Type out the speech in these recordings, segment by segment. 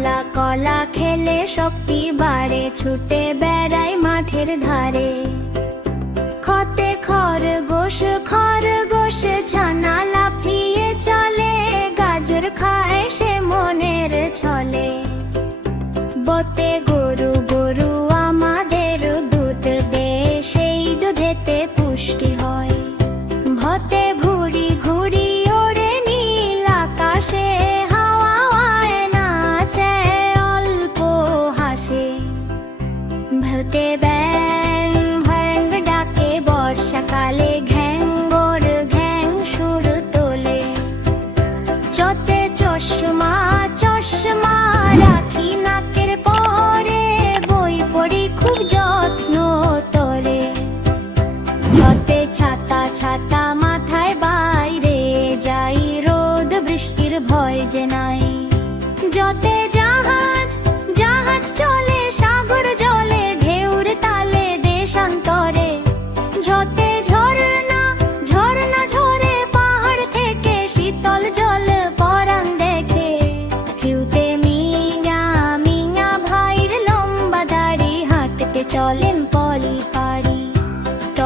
কলা কলা খেলে শক্তি বাড়ে ছুটে বেড়ায় মাঠের ধারে। খতে খরগোশ খরগোশ ছানালা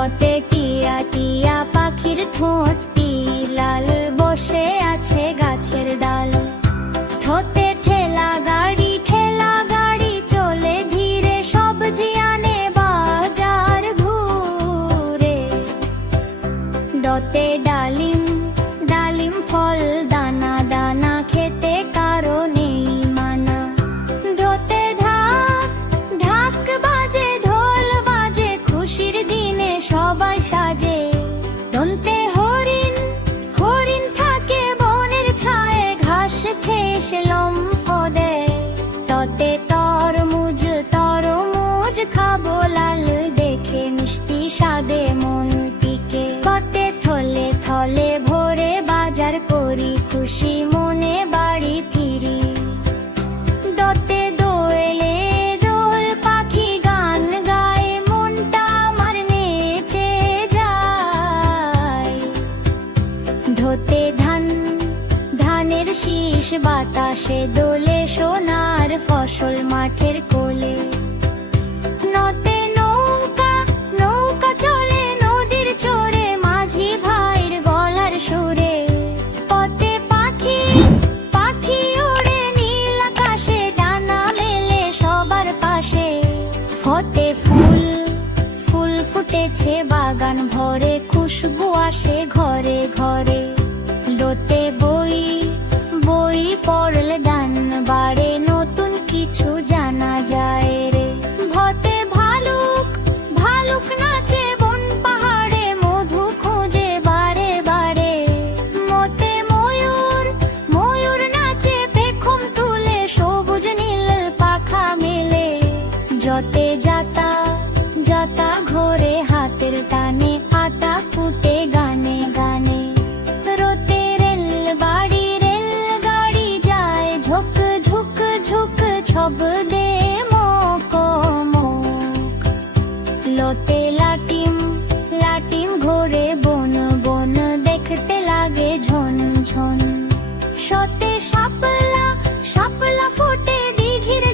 ঠোঁটে টিয়া টিয়া পাখির ঠোঁট খুশি মনে বাড়ি ফিরি। দতে দোয়েলে দোল পাখি গান গায়, মনটা আমার নেচে যায়। ধোতে ধান, ধানের শীষ বাতাসে দোলে সোনার ফসল মাঠের কো chegou.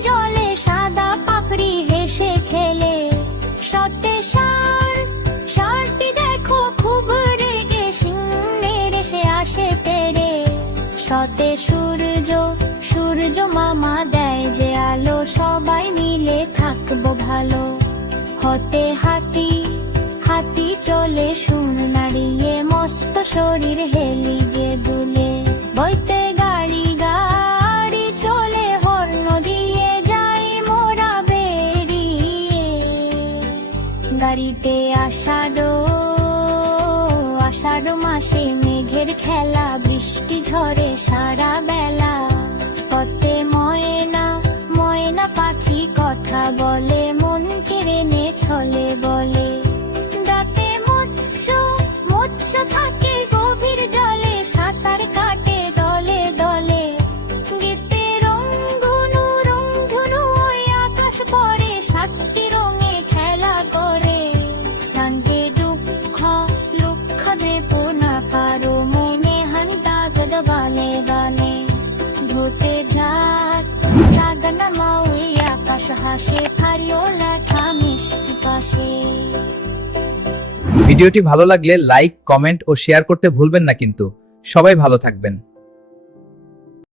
জলে, সাদা পাপড়ি হেসে সার দেখো খুব আসে সূর্য সূর্য মামা দেয় যে আলো, সবাই মিলে থাকব ভালো। হতে হাতি হাতি চলে শুন নাড়িয়ে, মস্ত শরীর হেলি। আষাঢ় মাসে মেঘের খেলা বৃষ্টি ঝরে সারা বেলা। পথে ময়না ময়না পাখি কথা বলে। বানে বানে ঘুরতে মাউই আকাশ হাসে ফারিও মিষ্টি পাশে। ভিডিওটি ভালো লাগলে লাইক, কমেন্ট ও শেয়ার করতে ভুলবেন না কিন্তু। সবাই ভালো থাকবেন।